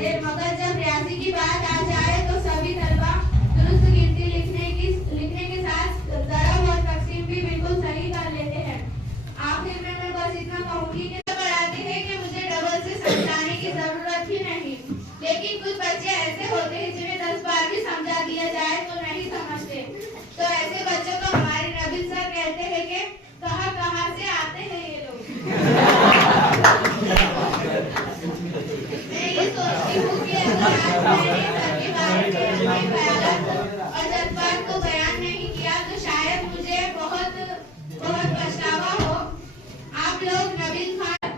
मगर जब रियाजी की बात आ जाए तो सभी तलबा दुरुस्त गिनती लिखने के साथ ज़रब और तकसीम भी बिल्कुल सही कर लेते हैं। आखिर में मैं बस इतना कहूँगी कि पढ़ाते हैं कि मुझे डबल से समझाने की जरूरत ही नहीं, लेकिन कुछ बच्चे ऐसे होते हैं जिन्हें 10 बार भी समझा दिया जाए तो नहीं समझते। तो ऐसे बच्चों को हमारे नबील सर कहते हैं कि कहाँ से आते हैं ये लोग। मैं ये सोचती हूँ कि अगर आज मैंने सर के बारे में अपने ख्यालात और जज्बात को बयान नहीं किया तो शायद मुझे बहुत पछतावा हो। आप लोग नबील खान,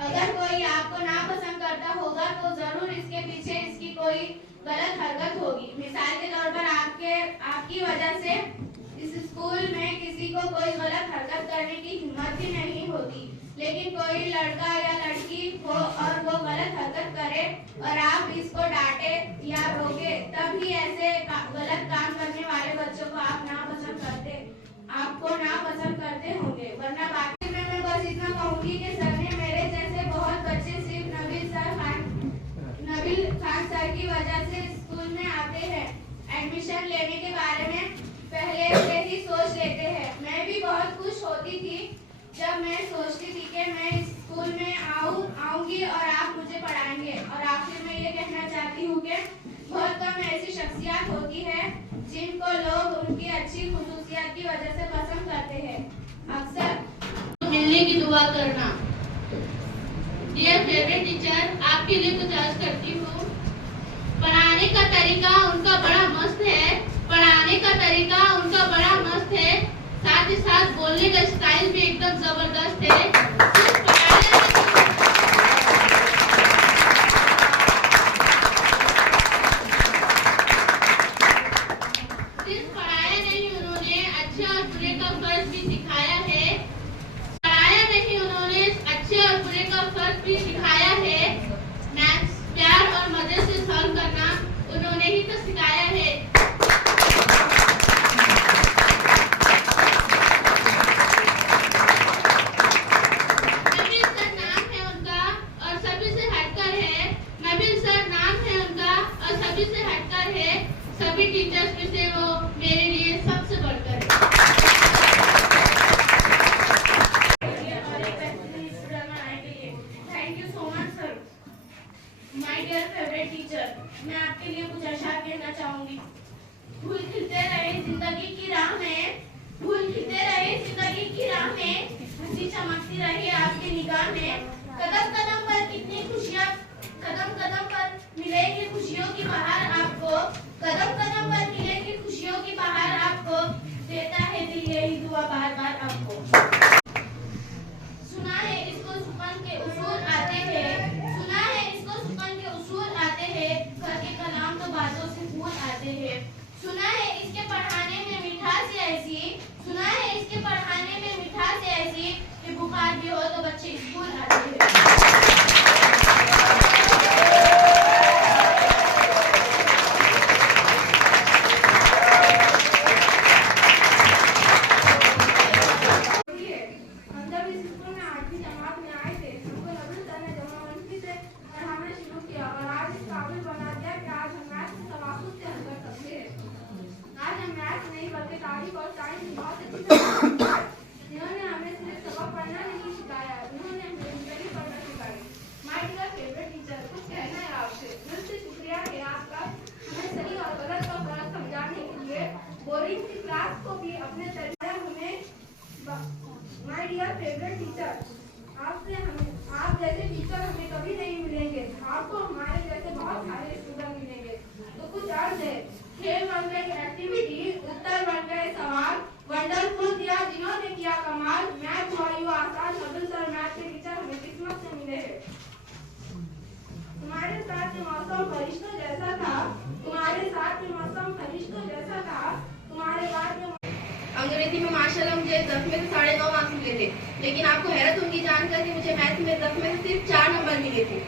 अगर कोई आपको नापसंद करता होगा तो जरूर इसके पीछे इसकी कोई गलत हरकत होगी। मिसाल के तौर पर आपकी वजह से इस स्कूल में किसी को कोई गलत हरकत करने की हिम्मत ही नहीं होती, लेकिन कोई लड़का या लड़की हो और वो गलत हरकत करे और आप इसको डांटे या रोके, तब ही ऐसे गलत काम करने वाले बच्चों को आपको नापसंद करते होंगे। वरना बाकी में मैं बस इतना कहूँगी कि सर ने मेरे जैसे बहुत बच्चे सिर्फ नबील खान सर की वजह से स्कूल में आते हैं। एडमिशन लेने के बारे में पहले से ही सोच लेते हैं। मैं भी बहुत खुश होती थी जब मैं सोचती थी कि मैं इस स्कूल में आऊंगी और आप मुझे पढ़ाएंगे। और आखिर में ये कहना चाहती हूँ कि बहुत कम ऐसी शख्सियत होती है जिनको लोग उनकी अच्छी खुसूसियत की वजह से पसंद करते हैं। अक्सर मिलने की दुआ करना। डियर फेवरेट टीचर, आपके लिए कुछ अर्ज करती हूँ। पढ़ाने का तरीका उनका बड़ा मस्त है, साथ ही साथ बोलने का स्टाइल भी एकदम जबरदस्त है। सिर्फ पढ़ाया नहीं, उन्होंने अच्छे और बुरे का फर्क भी सिखाया है। मैथ्स प्यार और मजे से सॉल्व करना उन्होंने ही तो सिखाया है। नबील सर नाम है उनका और सभी से हटकर है। सभी टीचर्स में से वो मेरे लिए सबसे बढ़कर है। माय डियर फेवरेट टीचर, मैं आपके लिए कुछ अशआर कहना चाहूंगी। फूल खिलते रहे जिंदगी की राह में, हंसी चमकती रही आपकी निगाह में। कदम कदम पर कितनी खुशियां, कदम कदम पर मिलेगी खुशियों की बहार आपको, देता है दिल यही दुआ बार बार आपको। सुना है इसको सुकून के उसूल आते हैं, करके कलाम तो बातों से फूल आते हैं। सुना है इसके पढ़ाने में मिठास ऐसी कि बुखार भी हो तो बच्चे स्कूल आते हैं। जिन्होंने हमें सिर्फ सबक पढ़ना नहीं सिखाया, उन्होंने हमें जिंदगी पढ़ना सिखाई। माय डियर फेवरेट टीचर, कुछ कहना है आपसे। दिल से शुक्रिया है आपका हमें सही और गलत का फर्क समझाने के लिए। बोरिंग सी क्लास को भी अपने तरीके हमें। माय डियर फेवरेट टीचर, आप जैसे टीचर हमें कभी नहीं मिलेंगे। आपको हमारे जैसे बहुत सारे स्टूडेंट मिलेंगे। तो कुछ अर्ज है। खेल बन गई एक्टिविटी, उत्तर बन गए सवाल, वंडरफुल दिया जिन्होंने किया कमाल। मैथ हुआ यू आसान, नबील सर मैथ के टीचर हमें किस्मत से मिले हैं। तुम्हारे साथ ये मौसम फरिश्तों जैसा था, तुम्हारे बाद में। अंग्रेजी में माशाल्लाह मुझे 10 में से 9.5 मार्क्स मिले थे, लेकिन आपको हैरत होगी जानकर कि मुझे मैथ में 10 में से सिर्फ 4 नंबर मिले थे।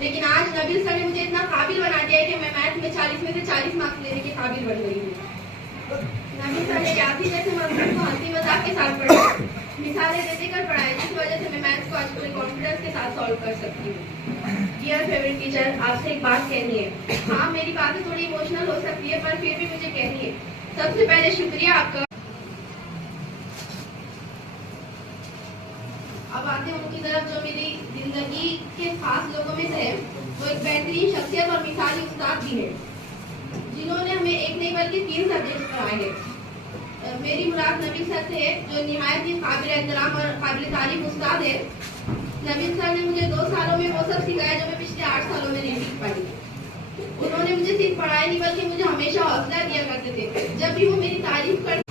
लेकिन आज नबील सर ने मुझे इतना काबिल बना दिया है कि मैं मैथ में 40 में से 40 मार्क्स लेने की काबिल बन गई हूँ। नबील सर ने याद ही जैसे मजमून को हंसी मजाक के साथ पढ़ा। मिसालें देते कर पढ़ाएं, जिस वजह से मैं मैथ्स को आज पूरे कॉन्फिडेंस के साथ सॉल्व कर सकती हूँ। डियर फेवरेट टीचर, आपसे एक बात कहनी है। हाँ, मेरी बातें थोड़ी इमोशनल हो सकती है, पर फिर भी मुझे कहनी है। सबसे पहले शुक्रिया आपका। अब आते हैं उनकी तरफ जो मेरी जिंदगी के खास लोगों में से है। वो एक बेहतरीन शख्सियत और मिसाली उस्ताद भी है, जिन्होंने हमें एक नहीं बल्कि 3 सब्जेक्ट पढ़ाए हैं। मेरी मुराद नबील सर से है, जो निहायत ही काबिल एहतराम और काबिल तारीफ उस्ताद है। नबील सर ने मुझे 2 सालों में वो सब सिखाया जो मैं पिछले 8 सालों में नहीं सीख पाई। उन्होंने मुझे सिर्फ पढ़ाया नहीं, बल्कि मुझे हमेशा हौसला दिया करते थे जब भी वो मेरी तारीफ कर।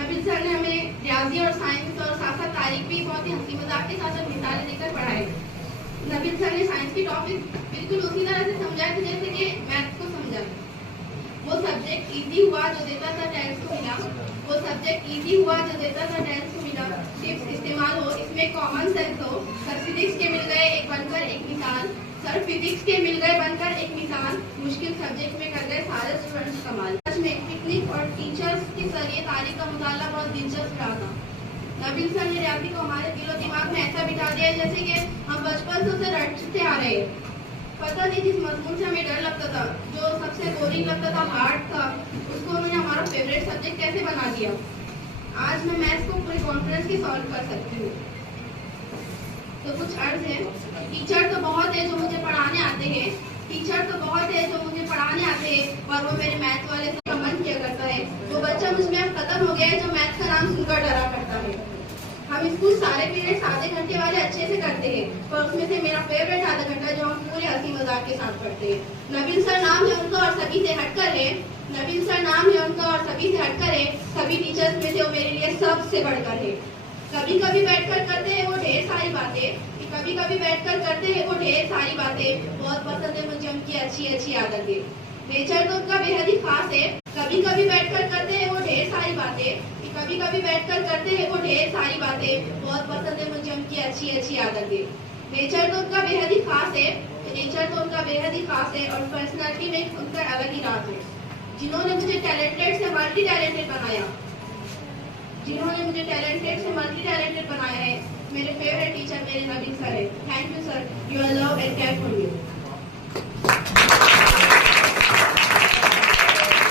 नबील सर ने हमें रियाजी और साइंस और साथ साथ तारीख भी बहुत ही हंसी मजाक के साथ मिसालें देकर पढ़ाए। नबील सर ने साइंस के टॉपिक बिल्कुल उसी तरह से समझाए थे जैसे कि मैथ्स को समझा। वो सब्जेक्ट इजी हुआ जो देता था 10th को मिला। वो सब्जेक्ट इजी हुआ जो देता था 10th को मिला। टिप्स इस्तेमाल हो, इसमें कॉमन सेंस हो। सर फिजिक्स के मिल गए एक बनकर एक मिसाल। सर फिजिक्स के मिल गए बनकर एक मिसाल। मुश्किल सब्जेक्ट में कर गए सारे स्टूडेंट्स कमाल। सच में पिकनिक और टीचर्स की सर ये तारीख का मुताला बहुत दिलचस्प रहा था। नबील सर ने रियाजी को हमारे दिलो दिमाग में ऐसा बिठा दिया है जैसे कि हम बचपन से उसे रटते आ रहे हैं। पता नहीं जिस मजमून से हमें डर लगता था, जो सबसे बोरिंग लगता था, हार्ड था, उसको उन्होंने हमारा फेवरेट सब्जेक्ट कैसे बना दिया। आज मैं मैथ्स को पूरे कॉन्फिडेंस के सॉल्व कर सकती हूँ। तो कुछ अर्ज है। टीचर तो बहुत है जो मुझे पढ़ाने आते हैं, टीचर तो बहुत है जो मुझे पढ़ाने आते हैं, पर वो मेरे मैथ वाले से कमेंट किया करता है। वो बच्चा मुझमें अब खत्म हो गया है जो मैथ का नाम सुनकर डरा करता है। हम स्कूल सारे पीरियड आधे घंटे वाले अच्छे से करते हैं, पर उसमें से मेरा फेवरेट आधा घंटा जो हम पूरे हंसी मजाक के साथ पढ़ते हैं। नबील सर नाम है उनका और सभी से हटकर है। नबील सर नाम है उनका और सभी से हटकर है। सभी टीचर्स में से वो मेरे लिए सबसे बढ़कर है। कभी कभी बैठकर करते हैं वो ढेर सारी बातें। कभी कभी बैठकर करते हैं वो ढेर सारी बातें। बहुत पसंद है मुझे उनकी अच्छी अच्छी आदतें। नेचर तो उनका बेहद ही खास है। कभी कभी बैठकर करते हैं वो ढेर सारी बातें। कभी कभी बैठकर करते हैं वो ढेर सारी बातें। बहुत पसंद है मुझे उनकी अच्छी अच्छी आदतें। नेचर तो उनका बेहद ही खास है। नेचर तो उनका बेहद ही खास है और पर्सनालिटी में उनका अलग ही राज है। जिन्होंने मुझे टैलेंटेड से मल्टी टैलेंटेड बनाया, जिन्होंने मुझे टैलेंटेड से मल्टी टैलेंटेड बनाया है, मेरे फेवरेट टीचर मेरे नबील सर है। Thank you sir, your love and care for you.